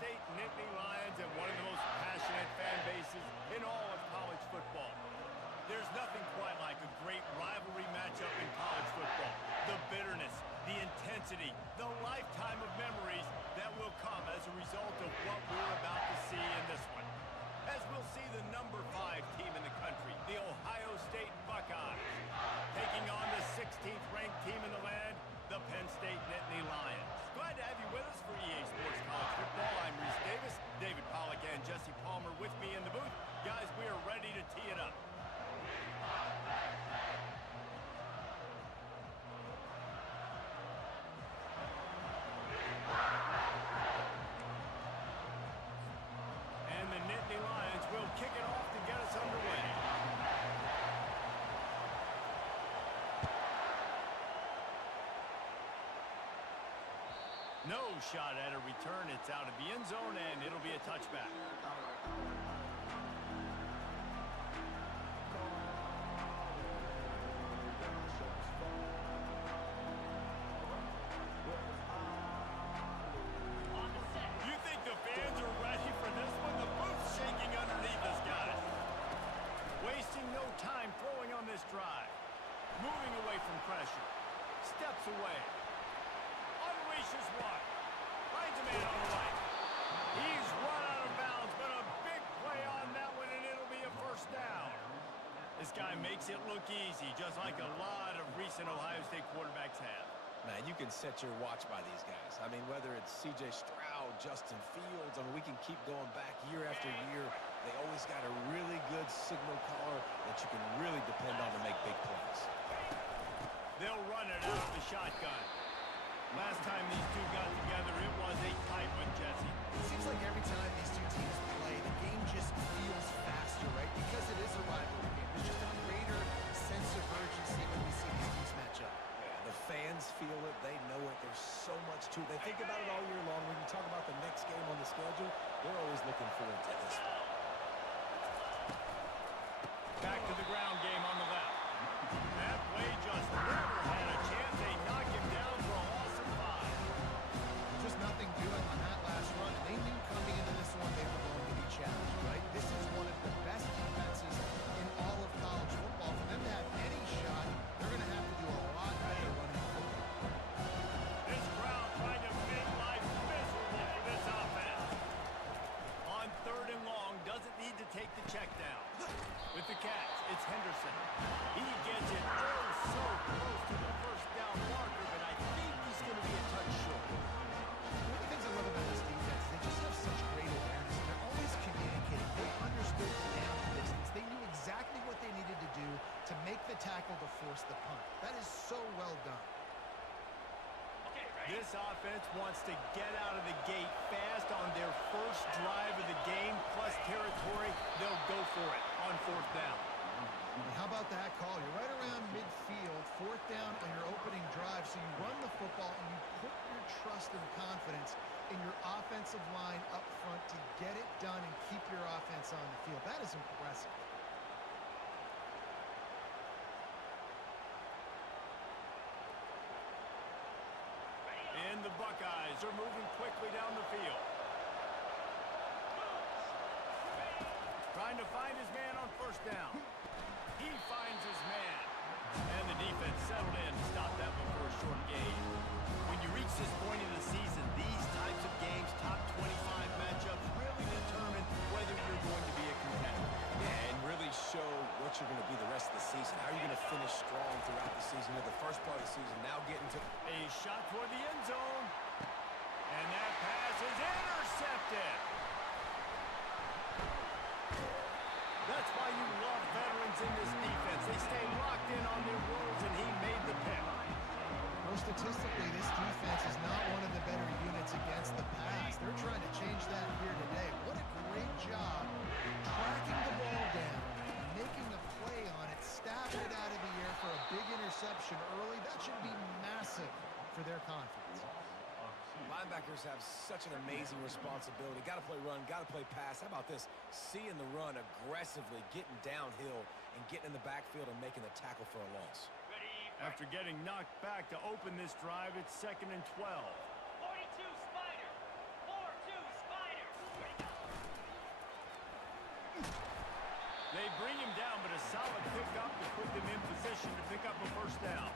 State Nittany Lions and one of the most passionate fan bases in all of college football. There's nothing quite like a great rivalry matchup in college football. The bitterness, the intensity, the lifetime of memories that will come as a result of what we're about to see in this one. As we'll see the number 5 team in the country, the Ohio State Buckeyes, taking on the 16th ranked team in the land, the Penn State Nittany Lions. Glad to have you with us for EA Sports College Football. I'm Reese Davis, David Pollack and Jesse Palmer with me in the booth. Guys, we are ready to tee it up. And the Nittany Lions will kick it off to get us underway. No shot at a return. It's out of the end zone, and it'll be a touchback. You think the fans are ready for this one? The booth's shaking underneath us, guys. Wasting no time throwing on this drive. Moving away from pressure. Steps away. Unleashes one. Finds a man on the right. He's run out of bounds, but a big play on that one, and it'll be a first down. This guy makes it look easy, just like a lot of recent Ohio State quarterbacks have. Man, you can set your watch by these guys. I mean, whether it's C.J. Stroud, Justin Fields, I mean, we can keep going back year after year. They always got a really good signal caller that you can really depend on to make big plays. They'll run it out of the shotgun. Last time these two got together, it was a tight one, Jesse. It seems like every time these two teams play, the game just feels faster, right? Because it is a rivalry game. There's just a greater sense of urgency when we see these teams match up. The fans feel it. They know it. There's so much to it. They think about it all year long. When you talk about the next game on the schedule, they're always looking forward to this one. Back to the ground game on the left. That play just never had a chance. They knock him down for a loss of 5. Just nothing doing on that last run. And they knew coming into this one they were going to be challenged, right? This is one of the best defenses in all of college football. For them to have any shot, they're going to have to do a lot better running the football. This crowd trying to make life miserable for this offense. On 3rd and long, doesn't need to take the check down. With the catch, it's Henderson. He gets it so close to the first down marker, but I think he's going to be a touch short. One of the things I love about this defense, they just have such great awareness. They're always communicating. They understood the down distance. They knew exactly what they needed to do to make the tackle to force the punt. That is so well done. This offense wants to get out of the gate fast on their first drive of the game, plus territory. They'll go for it on 4th down. And how about that call? You're right around midfield, 4th down on your opening drive, so you run the football and you put your trust and confidence in your offensive line up front to get it done and keep your offense on the field. That is impressive. And the Buckeyes are moving quickly down the field. Trying to find his man on 1st down. He finds his man. And the defense settled in to stop that one for a short gain. When you reach this point in the season, these types of games, top 25 matchups, really determine whether you're going to be a contender. Yeah, and really show what you're going to be the rest of the season. How are you going to finish strong throughout the season? At the first part of the season, now getting to a shot toward the end zone. And that pass is intercepted. That's why you love veterans in this defense. They stay locked in on their roles, and he made the pick. Well, statistically, this defense is not one of the better units against the pass. They're trying to change that here today. What a great job tracking the ball down, making a play on it, stabbing it out of the air for a big interception early. That should be massive for their confidence. Linebackers have such an amazing responsibility. Got to play run, got to play pass. How about this? Seeing the run aggressively, getting downhill, and getting in the backfield and making the tackle for a loss. After getting knocked back to open this drive, it's 2nd and 12. 42 Spider. 4-2 Spider. bring him down, but a solid pickup to put them in position to pick up a first down.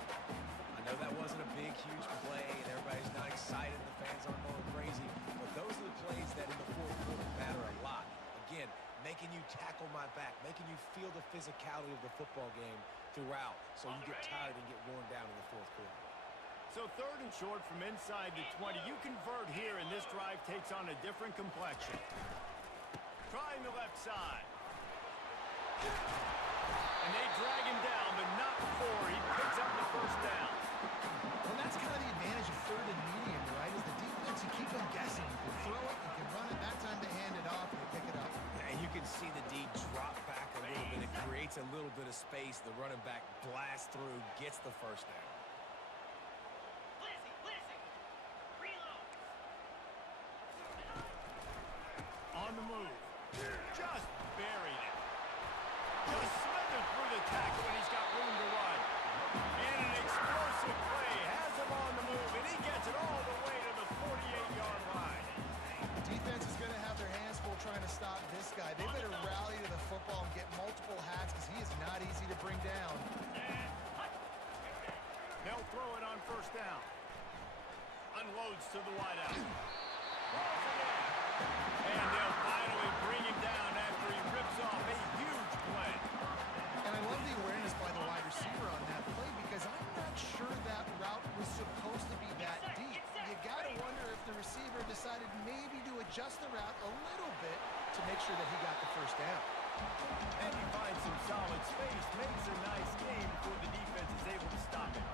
I know that wasn't a big, huge play, and everybody's not excited, the fans aren't going crazy, but those are the plays that in the fourth quarter matter a lot. Again, making you tackle my back, making you feel the physicality of the football game throughout, so you get tired and get worn down in the fourth quarter. So 3rd and short from inside the 20. You convert here, and this drive takes on a different complexion. Trying the left side. And they drag him down, but not before he picks up the first down. Well, that's kind of the advantage of 3rd and medium, right? Is the defense, you keep them guessing. You can throw it, you can run it. That time to hand it off, and you pick it up. And you can see the D drop back a little bit. It creates a little bit of space. The running back blasts through, gets the first down. On the move. Just buried it. Just slithered through the tackle, and he's got room to run. And an explosive play has him on the move, and he gets it all the way to the 48-yard line. Defense is going to have their hands full trying to stop this guy. They better rally to the football and get multiple hats because he is not easy to bring down. They'll throw it on first down. Unloads to the wideout. Rolls it in. And they'll finally bring him down after he rips off a huge play. And I love the awareness by the wide receiver on that play because I'm not sure that route was supposed to be that deep. You got to wonder if the receiver decided maybe to adjust the route a little bit to make sure that he got the first down. And he finds some solid space, makes a nice game before the defense is able to stop him.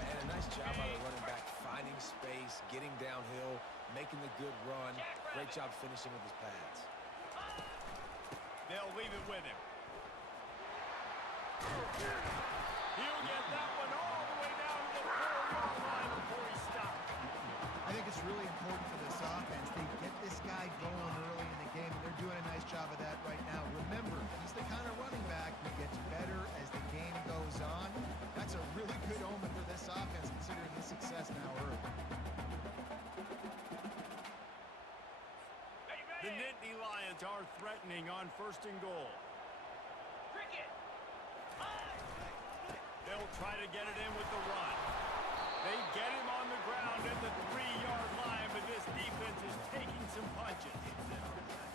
Man, a nice job by the running back, finding space, getting downhill, making the good run. Great job finishing with his pads. They'll leave it with him. He'll get that one all the way down to the 4-yard line before he stops. I think it's really important for this offense. They get this guy going early in the game, and they're doing a nice job of that right now. Remember, he's the kind of running back who gets better as the game goes on. That's a really good omen for this offense, considering his success now early. The Nittany Lions are threatening on 1st and goal. They'll try to get it in with the run. They get him on the ground at the 3-yard line, but this defense is taking some punches.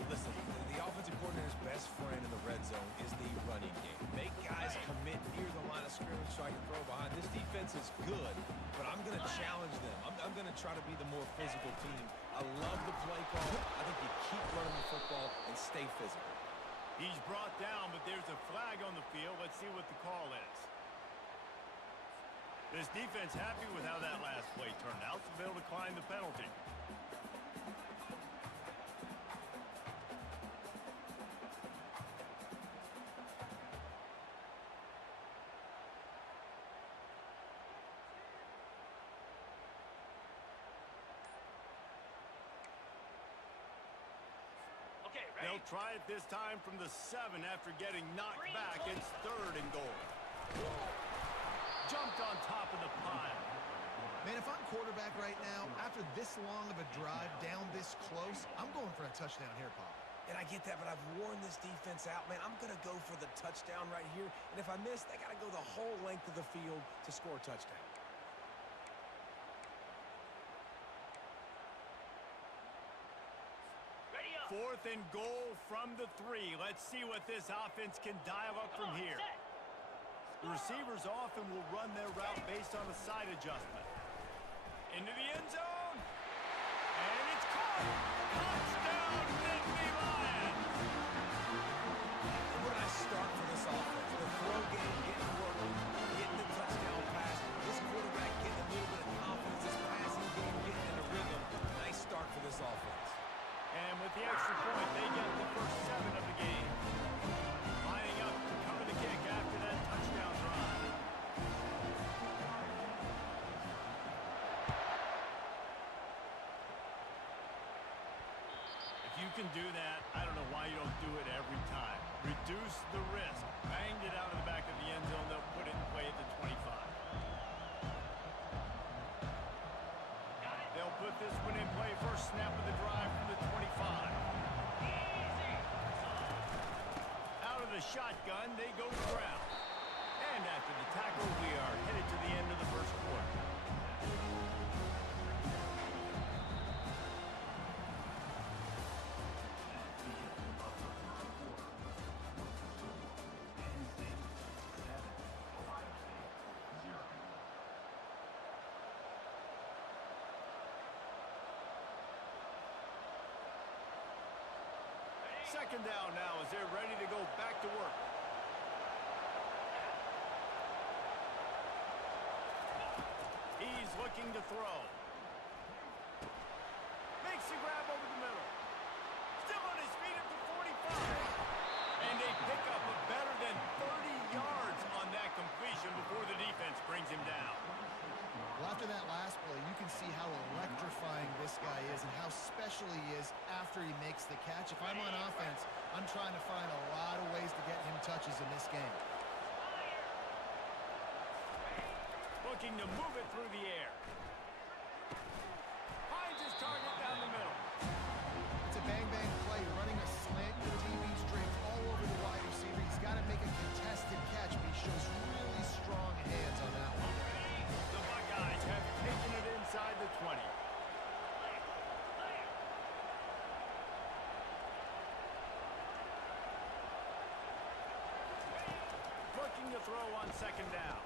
Listen, the offensive coordinator's best friend in the red zone is the running game. Make guys commit near the line of scrimmage so I can throw behind. This defense is good, but I'm going to challenge them. I'm going to try to be the more physical team. I love the play call. I think you keep running the football and stay physical. He's brought down, but there's a flag on the field. Let's see what the call is. This defense happy with how that last play turned out, so they'll decline the penalty. They'll try it this time from the 7 after getting knocked back. It's 3rd and goal. Jumped on top of the pile. Man, if I'm quarterback right now, after this long of a drive down this close, I'm going for a touchdown here, Pop. And I get that, but I've worn this defense out, man. I'm going to go for the touchdown right here. And if I miss, they got to go the whole length of the field to score a touchdown. 4th and goal from the 3. Let's see what this offense can dial up from here. The receivers often will run their route based on a side adjustment. Into the end zone. And it's caught. Touchdown, Nittany Lions. What a nice start for this offense. The throw game getting working, getting the touchdown pass. This quarterback getting a little bit of confidence. This passing game getting in a rhythm. Nice start for this offense. And with the extra point, they get the first 7 of the game. Lining up to cover the kick after that touchdown drive. If you can do that, I don't know why you don't do it every time. Reduce the risk. Banged it out of the back of the end zone. They'll put it in play at the 25. They'll put this one in play. First snap of the drive from the 25. Out of the the shotgun, they go ground. And after the tackle, we are headed to the end of the first quarter. Second down now as they're ready to go back to work. He's looking to throw. Makes the grab over the middle. Still on his feet at the 45. And they pick up a better than 30 yards on that completion before the defense brings him down. Well, after that last play, you can see how electrifying this guy is and how special he is after he makes the catch. If I'm on offense, I'm trying to find a lot of ways to get him touches in this game. Looking to move it through the air. Finds his target down the middle. It's a bang-bang play, running a slant. The DB's draped all over the wide receiver. He's got to make a contested catch, but he shows really strong hands on that one. The Buckeyes have taken it inside the 20. Looking to throw on second down.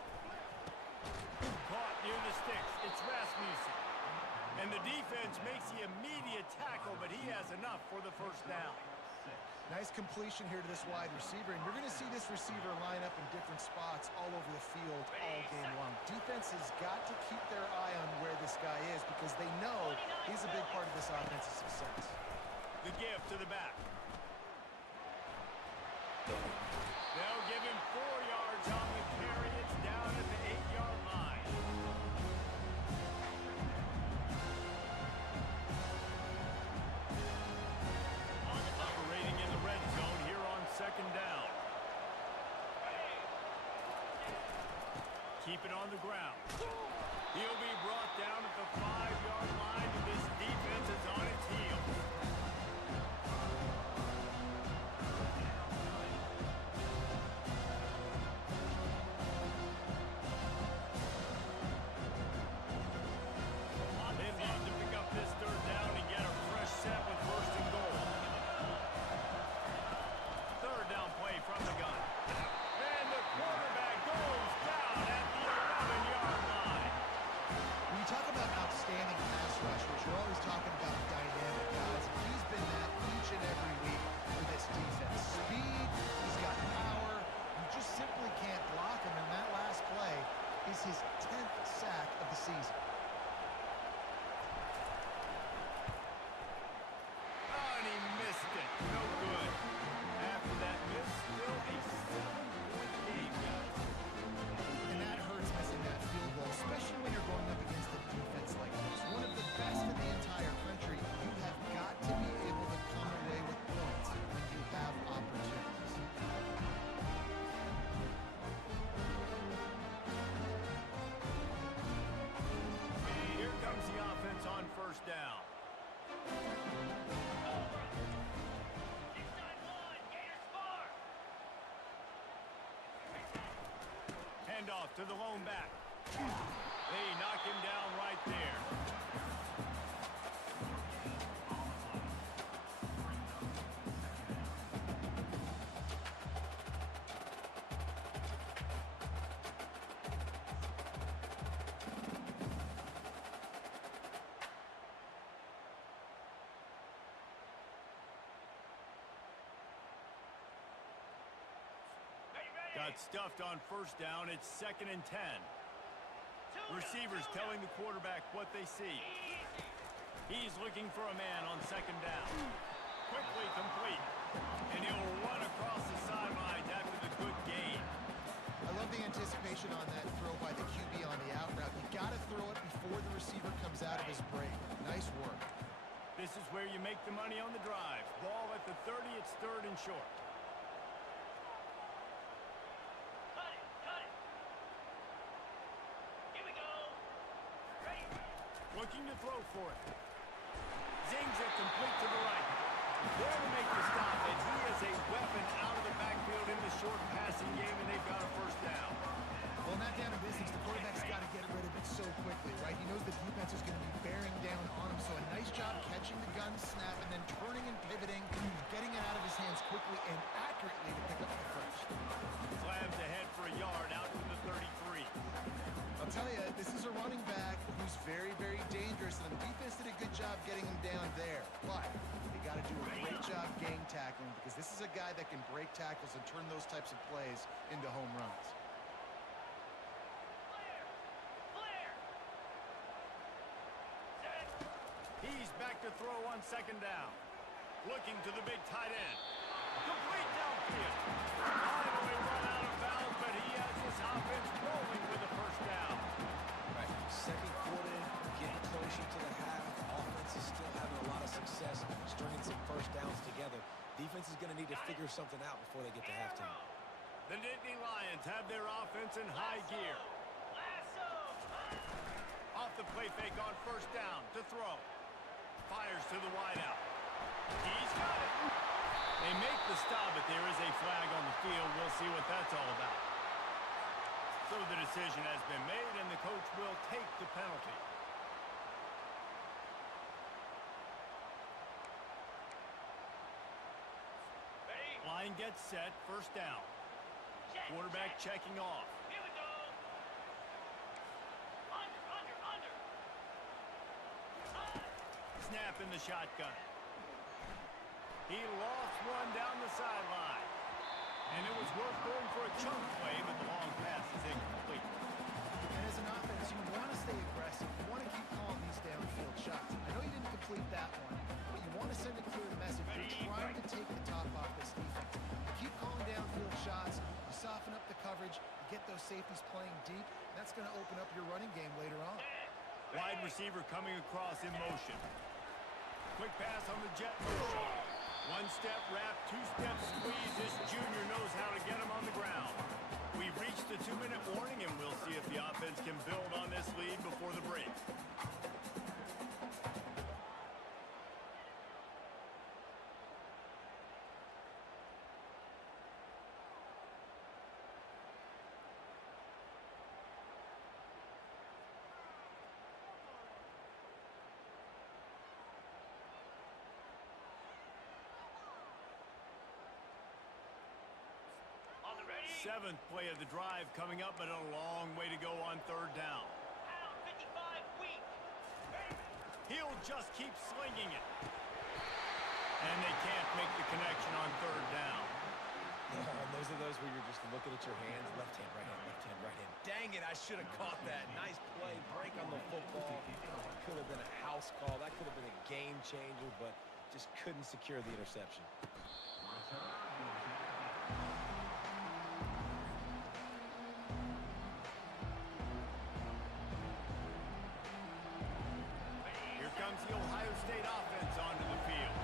Caught near the sticks. It's Rasmussen. And the defense makes the immediate tackle, but he has enough for the first down. Nice completion here to this wide receiver, and you're going to see this receiver line up in different spots all over the field all game long. Defense has got to keep their eye on where this guy is because they know he's a big part of this offensive success. The give to the back. They'll give him 4 yards on the carry. It's down at the 8-yard line. Operating in the red zone here on second down. Keep it on the ground. He'll be brought down at the 5-yard line, and this defense is on its heels. They'd love to pick up this third down and get a fresh set with first and goal. Third down play from the gun. And the quarterback goes down at the 11-yard line. When you talk about outstanding pass rushers, you're always talking about dynamic guys. He's been that each and every week for this defense. Speed, he's got power. You just simply can't block him, and that last play is his 10th sack of the season. Oh, and he missed it. No good. After that miss, still a 7-point game, guys. And that hurts missing that field goal, especially when you're going up against a defense like this. One of the best in the entire country. You have got to be able to come away with points when you have opportunities. Here comes the offense on first down. Handoff to the lone back. They knock him down right there. Got stuffed on first down. It's 2nd and 10. Receivers telling the quarterback what they see. He's looking for a man on second down. Quickly complete. And he'll run across the sidelines after the good gain. I love the anticipation on that throw by the QB on the out route. You got to throw it before the receiver comes out of his break. Nice work. This is where you make the money on the drive. Ball at the 30. It's 3rd and short. Looking to throw for it. Zings it complete to the right. There to make the stop, and he is a weapon out of the backfield in the his hands quickly and accurately to pick up the first. Slams ahead for a yard out to the 33. I'll tell you, this is a running back who's very, very dangerous, and the defense did a good job getting him down there. But they got to do a great job gang tackling, because this is a guy that can break tackles and turn those types of plays into home runs. He's back to throw on second down. Looking to the big tight end. Complete downfield. Finally run out of bounds, but he has this offense rolling with a first down. Right, second quarter, getting closer to the half. Offense is still having a lot of success stringing some first downs together. Defense is going to need to figure something out before they get to halftime. The Nittany Lions have their offense in high gear. Off the play fake on first down to throw. Fires to the wideout. He's got it. They make the stop, but there is a flag on the field. We'll see what that's all about. So the decision has been made, and the coach will take the penalty. Line gets set, first down. Quarterback checking off. Snap in the shotgun. He lofts one down the sideline. And it was worth going for a chunk play, but the long pass is incomplete. And as an offense, you want to stay aggressive. You want to keep calling these downfield shots. I know you didn't complete that one, but you want to send a clear message. You're trying to take the top off this defense. You keep calling downfield shots. You soften up the coverage. You get those safeties playing deep. And that's going to open up your running game later on. Wide receiver coming across in motion. Quick pass on the jet motion. One-step wrap, two-step squeeze. This junior knows how to get him on the ground. We've reached the 2-minute warning, and we'll see if the offense can build on this lead before the break. Seventh play of the drive coming up, but a long way to go on third down. He'll just keep slinging it. And they can't make the connection on third down. And those are those where you're just looking at your hands. Left hand, right hand, left hand, right hand. Dang it, I should have caught that. Nice play, break on the football. That could have been a house call. That could have been a game changer, but just couldn't secure the interception. Comes the Ohio State offense onto the field.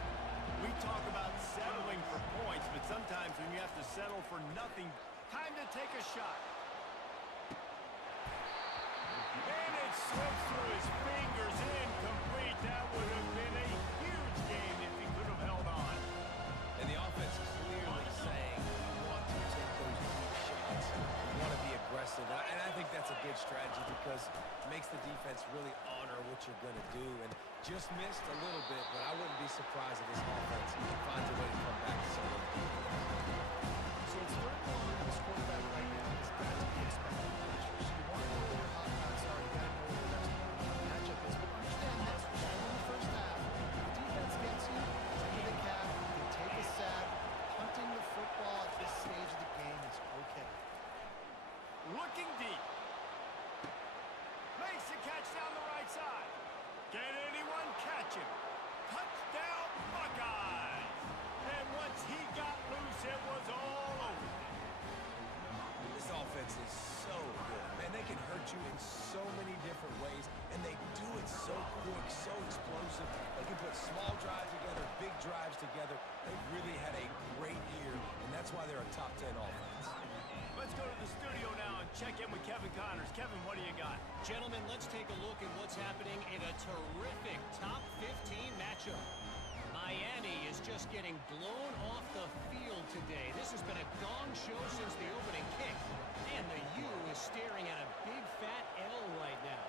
We talk about settling for points, but sometimes when you have to settle for nothing, time to take a shot. And it slips through his fingers, incomplete. That would have been a huge game if he could have held on. And the offense clearly saying, we want to take those deep shots. We want to be aggressive. And I think that's a good strategy because it makes the defense really honor what you're going to do. And just missed a little bit, but I wouldn't be surprised if this offense finds a way to come back to something. So it's third and long, and this quarterback right now has got to be expecting pressure. So you want to know where your hot routes are. You got to know where the rest of the matchup is. But understand this: in the first half, the defense gets you, tip of the cap, you can take a sack. Punting the football at this stage of the game is okay. Looking deep. Makes the catch down the right side. Can anyone catch him? Touchdown, Buckeyes! And once he got loose, it was all over. This offense is so good. Man, they can hurt you in so many different ways, and they do it so quick, so explosive. They can put small drives together, big drives together. They've really had a great year, and that's why they're a top 10 offense. Let's go to the studio now and check in with Kevin Connors. Kevin, what do you got? Gentlemen, let's take a look at what's happening in a terrific top 15 matchup. Miami is just getting blown off the field today. This has been a gong show since the opening kick. And the U is staring at a big fat L right now.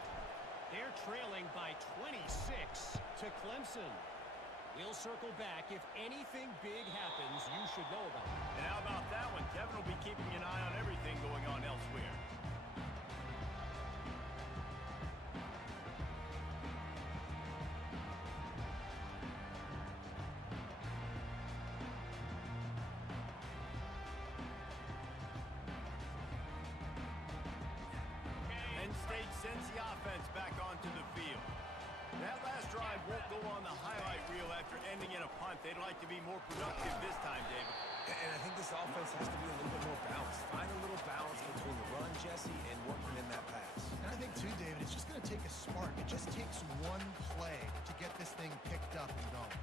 They're trailing by 26 to Clemson. We'll circle back. If anything big happens, you should know about it. And how about that one? Kevin will be keeping an eye on everything going on elsewhere. Penn State sends the offense back onto the field. That last drive won't go on the highlight reel after ending in a punt. They'd like to be more productive this time, David. And I think this offense has to be a little bit more balanced. Find a little balance between the run, Jesse, and working in that pass. And I think, too, David, it's just going to take a spark. It just takes one play to get this thing picked up and going.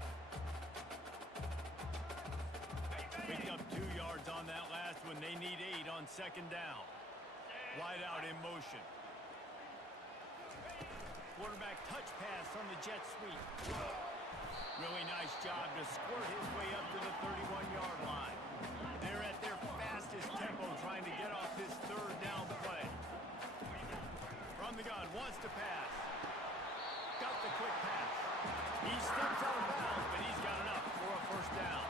Picked up 2 yards on that last one. They need 8 on second down. Wide out in motion. Quarterback touch pass on the jet sweep. Really nice job to squirt his way up to the 31-yard line. They're at their fastest tempo trying to get off this third down play. From the gun, wants to pass. Got the quick pass. He steps out of bounds, but he's got enough for a first down.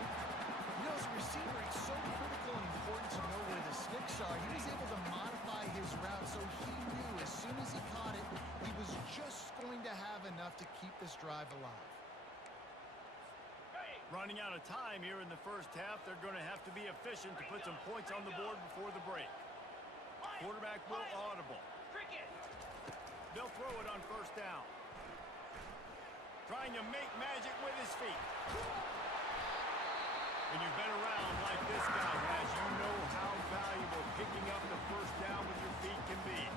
You know, as a receiver, it's so critical and important to know where the sticks are. He was able to modify his route so he knew as soon as he caught it, he was just going to have enough to keep this drive alive. Running out of time here in the first half. They're going to have to be efficient to put some points on the board before the break. Quarterback will audible. They'll throw it on first down. Trying to make magic with his feet. When you've been around like this guy has, you know how valuable picking up the first down with your feet can be.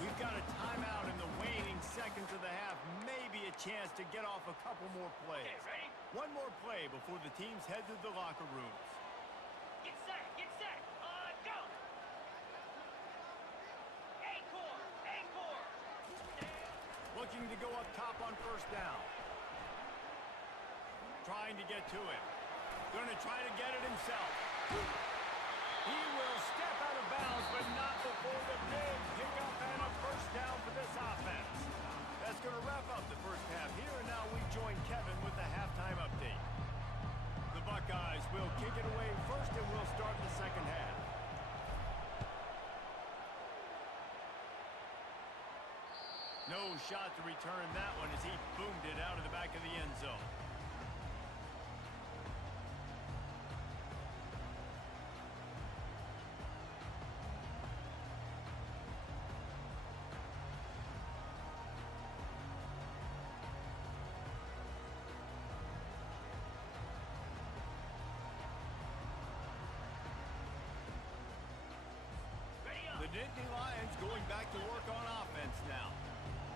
We've got a timeout in the waning seconds of the half. Maybe a chance to get off a couple more plays. Okay, ready? One more play before the teams head to the locker rooms. Get set, go! Acorn! Looking to go up top on first down. Trying to get to him. Going to try to get it himself. He will step out of bounds, but not before the big pickup and a first down for this offense. That's going to wrap up the first half here, and now we join Kevin with the halftime update. The Buckeyes will kick it away first, and we'll start the second half. No shot to return that one as he boomed it out of the back of the end zone. The Nittany Lions going back to work on offense now.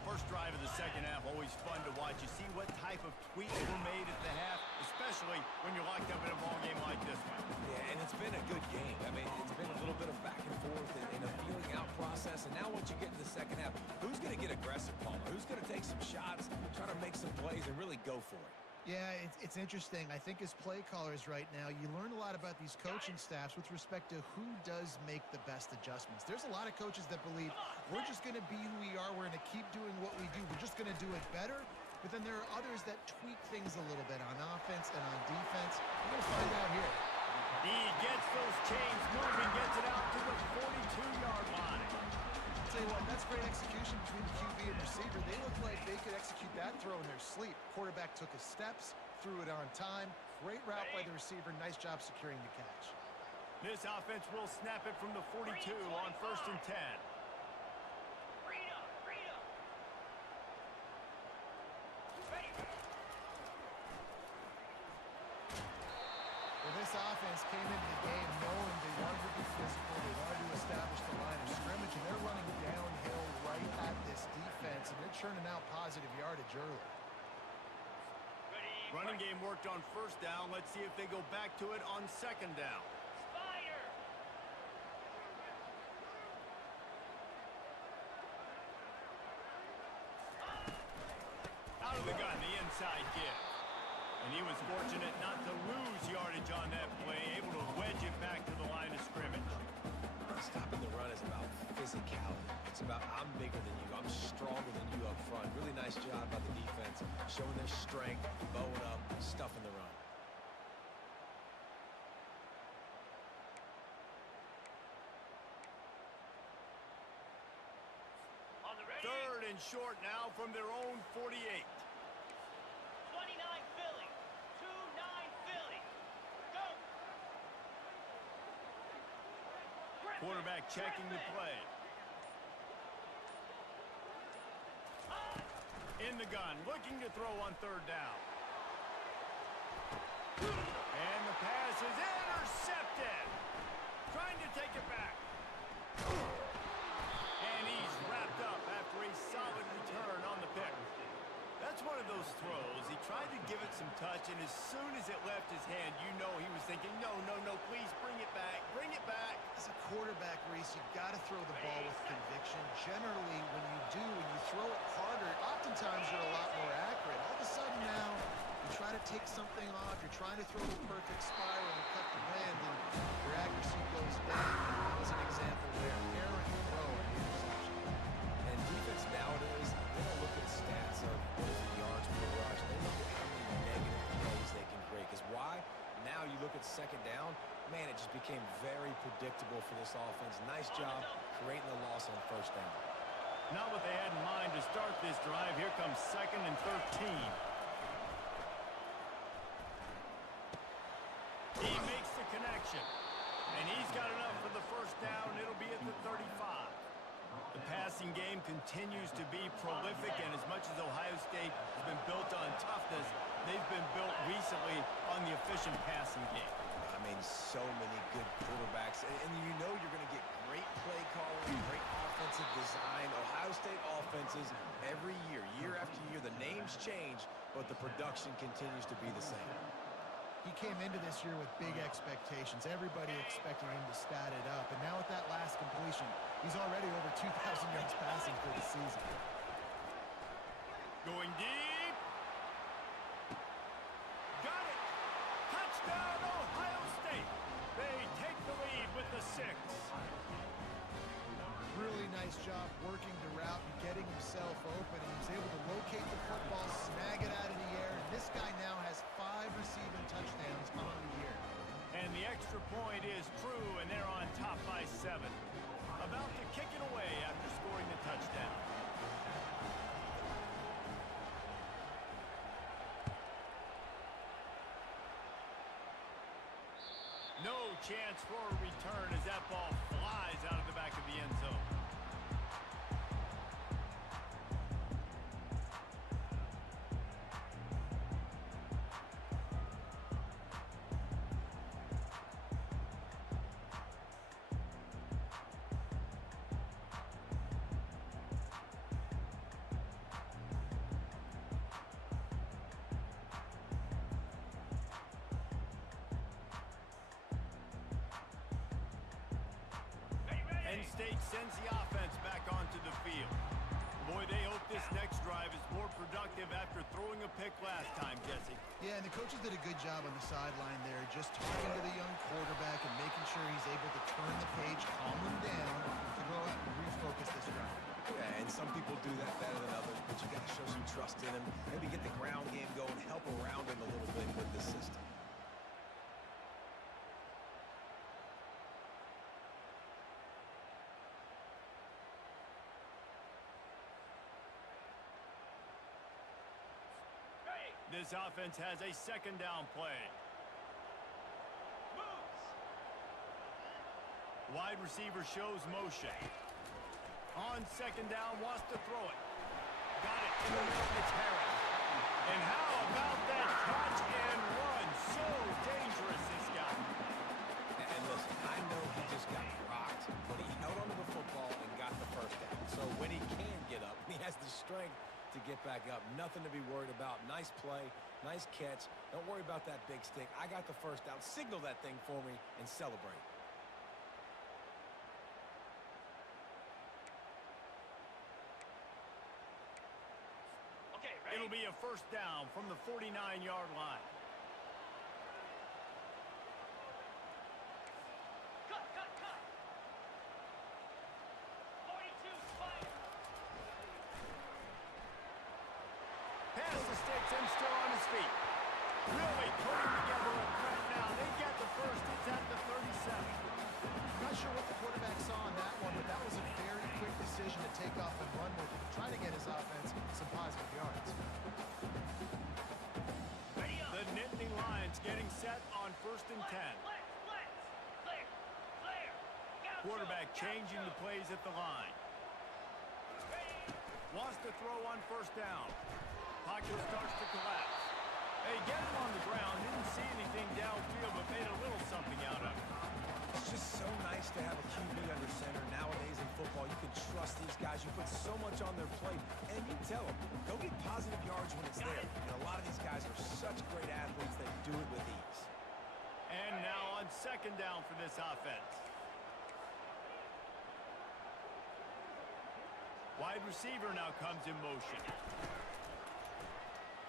First drive of the second half, always fun to watch. You see what type of tweaks were made at the half, especially when you're locked up in a ball game like this one. Yeah, and it's been a good game. I mean, it's been a little bit of back and forth and a feeling out process. And now once you get in the second half, who's going to get aggressive, Palmer? Who's going to take some shots, try to make some plays, and really go for it? Yeah, it's interesting. I think as play callers right now, you learn a lot about these coaching staffs with respect to who does make the best adjustments. There's a lot of coaches that believe we're just going to be who we are. We're going to keep doing what we do. We're just going to do it better. But then there are others that tweak things a little bit on offense and on defense. We're going to find out here. He gets those chains moving, gets it out to the 42-yard line. I'll tell you what, that's great execution between the QB and receiver. They look like they could execute that throw in their sleep. Quarterback took his steps, threw it on time. Great route by the receiver. Nice job securing the catch. This offense will snap it from the 42 on first and 10. Well, this offense came into the game knowing they wanted to be physical, they wanted to establish the line of scrimmage, and they're running downhill right at this defense, and they're churning out positive yardage early. Running game worked on first down. Let's see if they go back to it on second down. Out of the gun, the inside give. And he was fortunate not to lose yardage on that play, able to wedge it back to the line of scrimmage. Stopping the run is about physicality. It's about I'm bigger than you. I'm stronger than you up front. Really nice job by the defense, showing their strength, bowing up, stuffing the run. On the ready. Third and short now from their own 48. 29 Philly. 2-9 Philly. Go. Quarterback checking the play. In the gun, looking to throw on third down. And the pass is intercepted. Trying to take it back. And he's wrapped up after a solid return on the pick. That's one of those throws. He tried to give it some touch, and as soon as it left his hand, you know he was thinking, no, no, no, please bring it back. Bring it back. As a quarterback, Reese, you've got to throw the ball with conviction. Generally, when you throw it harder, oftentimes you're a lot more accurate. All of a sudden now, you try to take something off, you're trying to throw a perfect spiral and cut the wind, and your accuracy goes down. That was an example there. Errant throw and interception. And defense nowadays, they don't look at stats of what is the yards per rush. They look at how many negative plays they can create. Because why? Now you look at second down, man, it just became very predictable for this offense. Nice job creating the loss on first down. Not what they had in mind to start this drive. Here comes 2nd and 13. He makes the connection. And he's got enough for the first down. It'll be at the 35. The passing game continues to be prolific, and as much as Ohio State has been built on toughness, they've been built recently on the efficient passing game. I mean, so many good quarterbacks. And you know you're going to get great play calling, great offensive design. Ohio State offenses every year, year after year, the names change, but the production continues to be the same. He came into this year with big expectations. Everybody expecting him to stat it up. And now with that last completion, he's already over 2,000 yards passing for the season. Going deep. Got it. Touchdown, Ohio State. They take the lead with the 6. Really nice job working the route and getting himself open. He was able to locate the football, snag it out of the air, and this guy now has 5 receiving touchdowns on the year. And the extra point is true, and they're on top by 7. About to kick it away after scoring the touchdown. No chance for a return as that ball flies out of the back of the end zone. Penn State sends the offense back onto the field. Boy, they hope this next drive is more productive after throwing a pick last time, Jesse. Yeah, and the coaches did a good job on the sideline there, just talking to the young quarterback and making sure he's able to turn the page, calm him down, to go out and refocus this drive. Yeah, and some people do that better than others, but you got to show some trust in him. Maybe get the ground game going, help around him a little bit with the system. This offense has a 2nd down play. Moves. Wide receiver shows motion. On 2nd down, wants to throw it. Got it in the middle. It's Harris. And how about that catch and run? So dangerous, this guy. And listen, I know he just got rocked, but he held onto the football and got the first down. So when he can get up, he has the strength to get back up. Nothing to be worried about. Nice play, nice catch. Don't worry about that big stick. I got the first down. Signal that thing for me and celebrate. Okay, ready? It'll be a 1st down from the 49-yard line. Cut, cut, cut. 42 Spider. Pass the sticks and still on his feet. Really Quarterback changing the plays at the line. Wants to throw on first down. Pocket starts to collapse. They get him on the ground. Didn't see anything downfield, but made a little something out of it. It's just so nice to have a QB under center. Nowadays in football, you can trust these guys. You put so much on their plate, and you tell them, go get positive yards when it's there. And a lot of these guys are such great athletes that do it with ease. And now on second down for this offense. Wide receiver now comes in motion.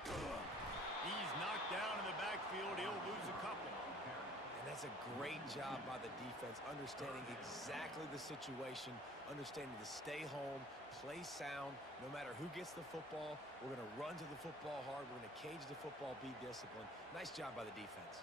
He's knocked down in the backfield. He'll lose a couple. And that's a great job by the defense, understanding exactly the situation, understanding to stay home, play sound. No matter who gets the football, we're going to run to the football hard. We're going to cage the football, be disciplined. Nice job by the defense.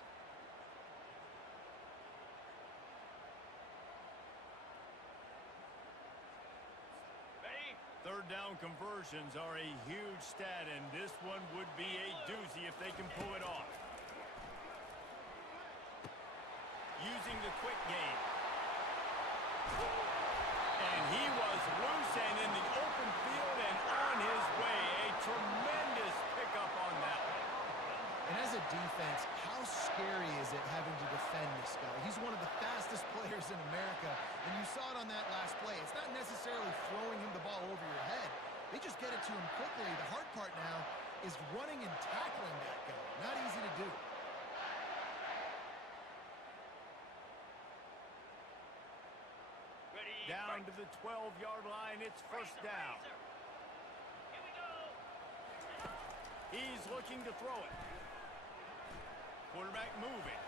Third down conversions are a huge stat, and this one would be a doozy if they can pull it off. Using the quick game. And he was loose and in the open field and on his way. A tremendous pickup on that one. And as a defense, how scary is it having to defend this guy? He's one of the fastest players in America, and you saw it on that last play. It's not necessarily throwing him the ball over your head. They just get it to him quickly. The hard part now is running and tackling that guy. Not easy to do. Down to the 12-yard line. It's first down. Here we go. He's looking to throw it. Quarterback moving.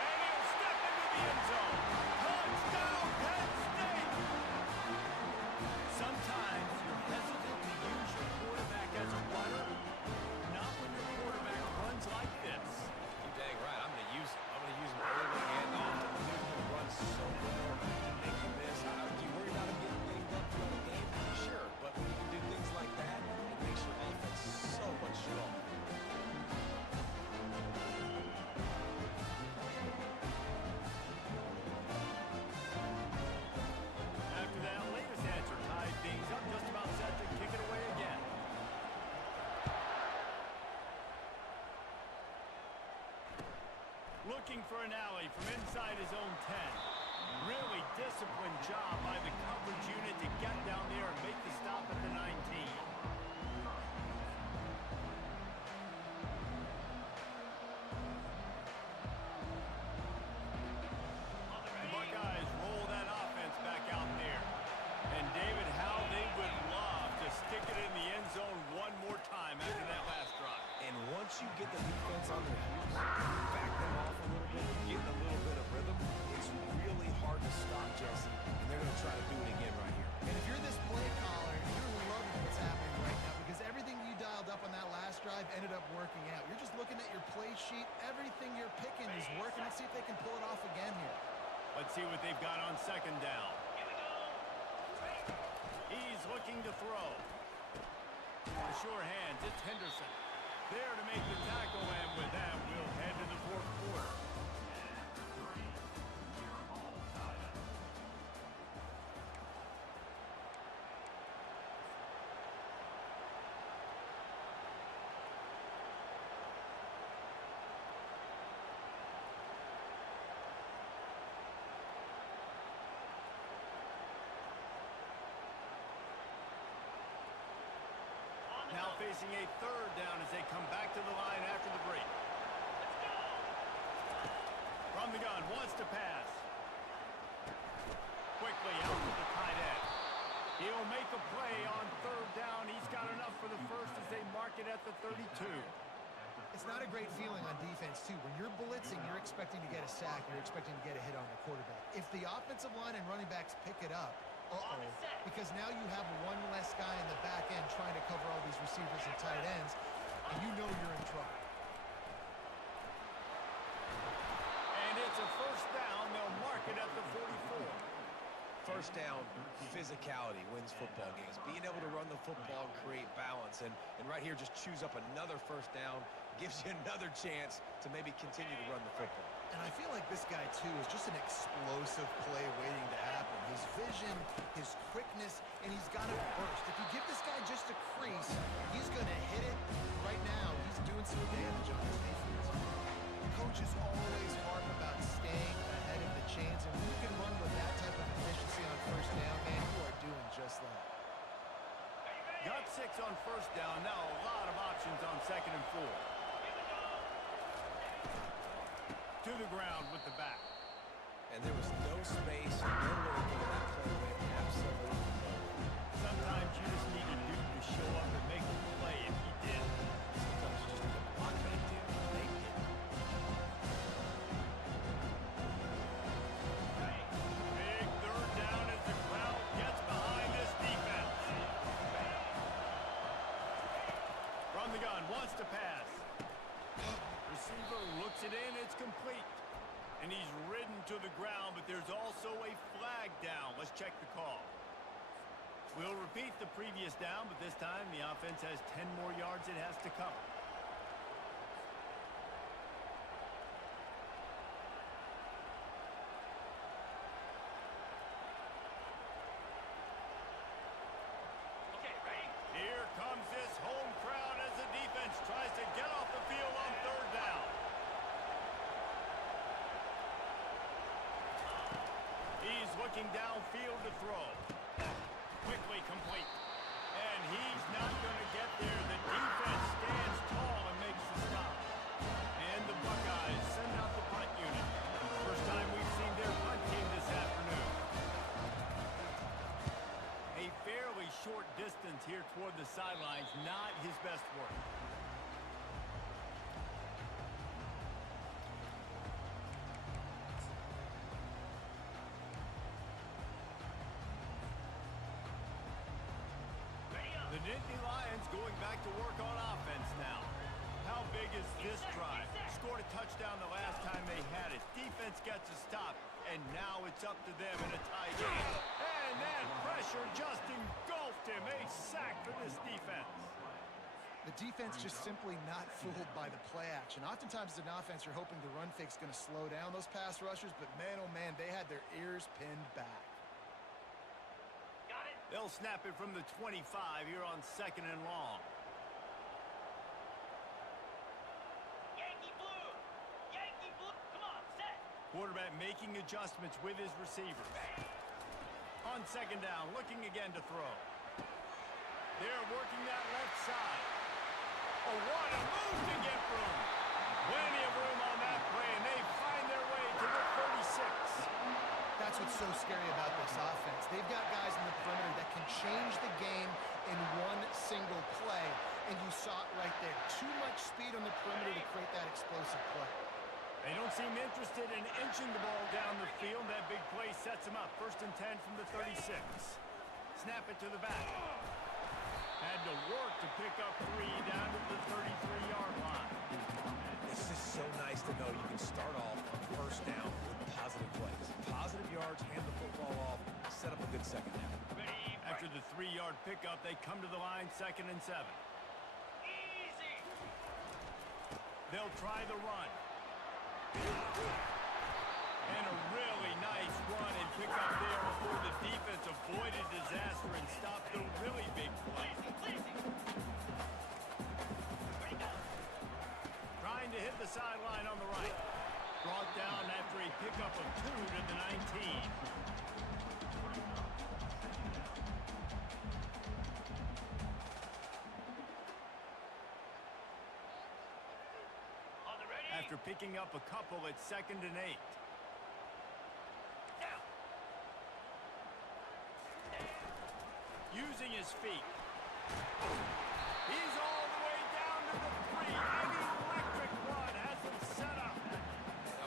And he'll step into the end zone. Touchdown, Penn State! Sometimes you're hesitant to use your quarterback as a runner. Not when your quarterback runs like this. You're dang right. I'm going to use him. I'm going to use him early and often. The dude can run so well and make you miss. Do you worry about him getting dinged up throughout the game? Sure. But when you can do things like that, it makes your offense so much stronger. After that latest answer tied things up, just about set to kick it away again. Looking for an alley from inside his own 10. Really disciplined job by the coverage unit to get down there and make the stop at the 19. The Buckeyes roll that offense back out there. And David, how they would love to stick it in the end zone one more time after that last drive. And once you get the defense on their heels, back them off a little bit, getting a little bit of rhythm, it's really hard to stop, Jesse. And they're going to try to do it again right here. And if you're this play caller, you're loving what's happening right now because everything you dialed up on that last drive ended up working out. You're just looking at your play sheet. Everything you're picking is working. Let's see if they can pull it off again here. Let's see what they've got on second down. Here we go. He's looking to throw. The sure hands, it's Henderson. There to make the tackle, and with that, we'll head to the fourth quarter. Now facing a third down as they come back to the line after the break. From the gun, wants to pass. Quickly out to the tight end. He'll make a play on third down. He's got enough for the first as they mark it at the 32. It's not a great feeling on defense, too. When you're blitzing, you're expecting to get a sack. You're expecting to get a hit on the quarterback. If the offensive line and running backs pick it up, because now you have one less guy in the back end trying to cover all these receivers and tight ends, and you know you're in trouble. And it's a first down. They'll mark it at the 44. First down, physicality wins football games. Being able to run the football and create balance. And right here, just choose up another first down, gives you another chance to maybe continue to run the football. And I feel like this guy, too, is just an explosive play waiting to happen. His vision, his quickness, and he's got a burst. If you give this guy just a crease, he's going to hit it. Right now, he's doing some damage on his defense. Coaches always harp about staying ahead of the chains, and when you can run with that type of efficiency on first down, man, you are doing just that. Got 6 on first down. Now a lot of options on 2nd and 4. To the ground with the back. And there was no space, no way to get that play went. Absolutely no. Sometimes you just need a dude to show up and make a play, and he did. Sometimes you just need to block that dude. They did. Big 3rd down as the crowd gets behind this defense. From the gun, wants to pass. Receiver looks it in, it's complete. And he's ridden to the ground, but there's also a flag down. Let's check the call. We'll repeat the previous down, but this time the offense has 10 more yards it has to cover. Okay, ready? Here comes this home crowd as the defense tries to get off the field on 3rd down. He's looking downfield to throw. Quickly complete. And he's not going to get there. The defense stands tall and makes the stop. And the Buckeyes send out the punt unit. First time we've seen their punt team this afternoon. A fairly short distance here toward the sidelines. Not his best work. The Nittany Lions going back to work on offense now. How big is this drive? Scored a touchdown the last time they had it. Defense gets a stop, and now it's up to them in a tie game. And that pressure just engulfed him. A sack for this defense. The defense just simply not fooled by the play action. Oftentimes as an offense, you're hoping the run fake's going to slow down those pass rushers, but man, oh man, they had their ears pinned back. Got it. They'll snap it from the 25 here on 2nd and long. Yankee blue. Yankee blue. Come on, set. Quarterback making adjustments with his receivers. On 2nd down, looking again to throw. They're working that left side. Oh, what a move to get room. Plenty of room on that play, and they find their way to the 36. That's what's so scary about this offense. They've got guys in the perimeter that can change the game in one single play, and you saw it right there. Too much speed on the perimeter to create that explosive play. They don't seem interested in inching the ball down the field. That big play sets them up. 1st and 10 from the 36. Snap it to the back. Had to work to pick up 3 down to the 33-yard line. It's just so nice to know you can start off on first down with positive plays. Positive yards, hand the football off, set up a good 2nd down. Ready. After the 3-yard pickup, they come to the line 2nd and 7. Easy. They'll try the run. And a really nice run and pick up there before the defense avoided disaster and stopped the really big play. Trying to hit the sideline on the right. Brought down after a pickup of 2 to the 19. On the ready. After picking up a couple, it's 2nd and 8. Now. Using his feet. He's all the way down to the 3. An electric run has him set up.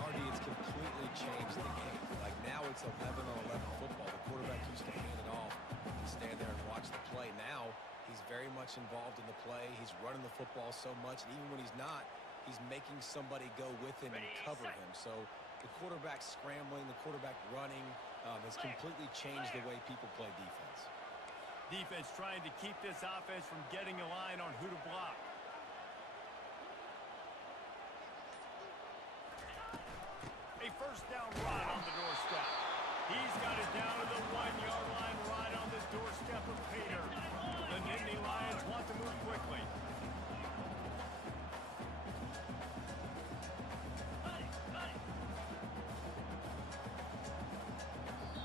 RD, it's completely changed the game. Like now it's 11-on-11 football. The quarterback used to hand it off and stand there and watch the play. Now he's very much involved in the play. He's running the football so much, and even when he's not, he's making somebody go with him and cover him. So the quarterback scrambling, the quarterback running has completely changed the way people play defense. Defense trying to keep this offense from getting a line on who to block. A first down run on the doorstep. He's got it down to the 1-yard line right on the doorstep of Pater. The Nittany Lions want to move quickly.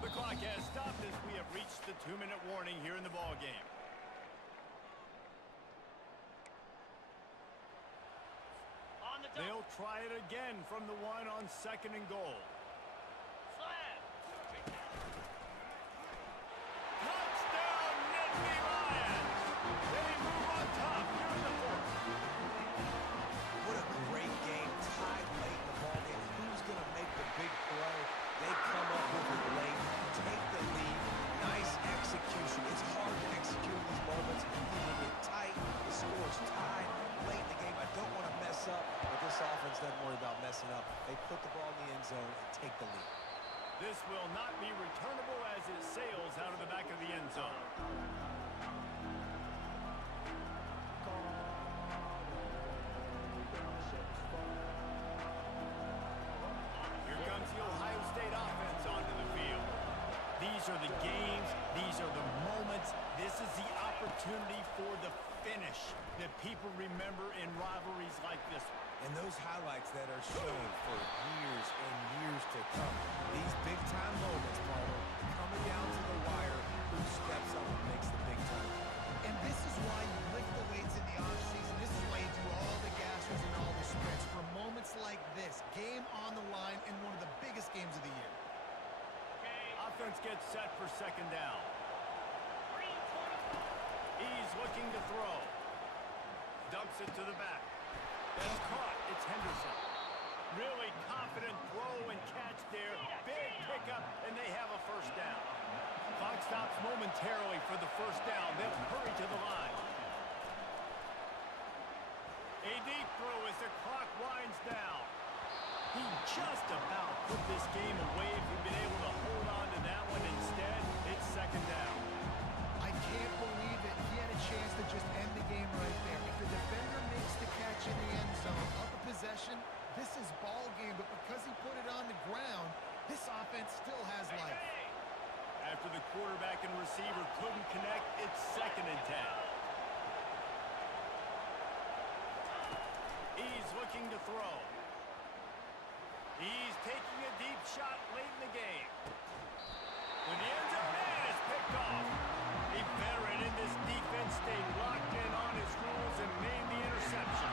The clock has stopped as we have reached the 2-minute warning here in the ballgame. They'll try it again from the 1 on 2nd and goal. Touchdown, Nittany Lions! They move on top here in the 4th. What a great game, tied late in the ballgame. Who's going to make the big play? They come up with it late, take the lead. Nice execution. It's hard to execute in these moments. People get tight. The score's tied late in the game. I don't want to mess up, but this offense doesn't worry about messing up. They put the ball in the end zone and take the lead. This will not be returnable as it sails out of the back of the end zone. Here comes the Ohio State offense onto the field. These are the games. These are the moments. This is the opportunity for the finish that people remember in rivalries like this one. And those highlights that are shown for years and years to come. These big-time moments, Paulo, coming down to the wire, who steps up and makes the big-time play. And this is why you lift the weights in the offseason. This is why you do all the gassers and all the sprints. For moments like this, game on the line in one of the biggest games of the year. Offense gets set for 2nd down. He's looking to throw. Dumps it to the back. That's caught. It's Henderson. Really confident throw and catch there. Big pickup, and they have a first down. Clock stops momentarily for the first down. They'll hurry to the line. A deep throw as the clock winds down. He just about put this game away if he'd been able to hold on to that one. Instead, it's 2nd down. I can't believe it. He had a chance to just end the game right there. If the defender makes the catch in the end zone, up a possession, this is ball game. But because he put it on the ground, this offense still has life. After the quarterback and receiver couldn't connect, it's 2nd and 10. He's looking to throw. He's taking a deep shot late in the game. When the end zone man is picked off. A veteran in this defense stayed locked in on his rules and made the interception.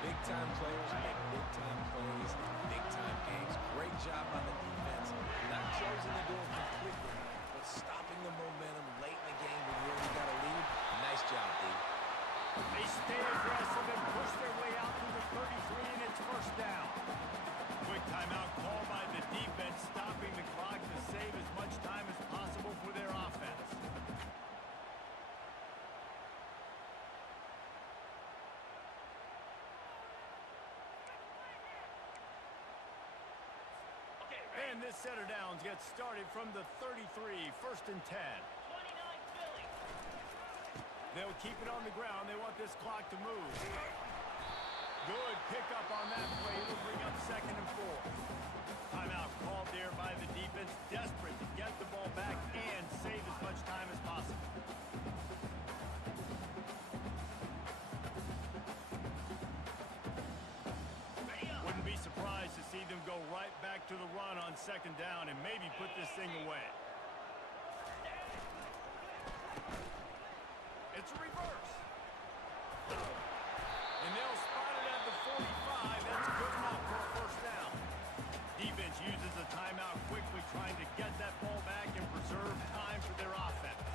Big-time players make big-time plays in big-time games. Great job on the defense. Not closing the door completely, but stopping the momentum late in the game when you already got a lead. Nice job, D. They stay aggressive and push their way out to the 33, and it's first down. Quick timeout call by the defense, stopping the clock to save as much time as possible for their offense. And this set of downs gets started from the 33, 1st and 10. They'll keep it on the ground. They want this clock to move. Good pickup on that play. It'll bring up 2nd and 4. Timeout called there by the defense. Desperate to get the ball back and save as much time as possible. Wouldn't be surprised to see them go right back to the run on 2nd down and maybe put this thing away. It's a reverse. And they'll spot it at the 45. That's good enough for a first down. Defense uses a timeout quickly, trying to get that ball back and preserve time for their offense.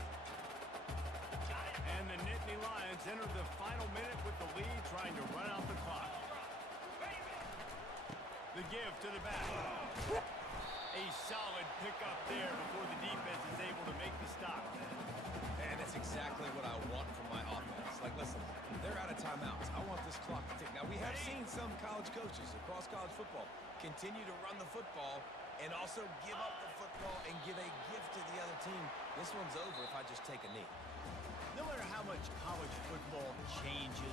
And the Nittany Lions enter the final minute with the lead, trying to run out the clock. The give to the back. A solid pickup there before the defense is able to make the stop. And that's exactly what I want from my offense. Like, listen, they're out of timeouts. I want this clock to tick. Now, we have seen some college coaches across college football continue to run the football, and also give up the football and give a gift to the other team. This one's over if I just take a knee. No matter how much college football changes,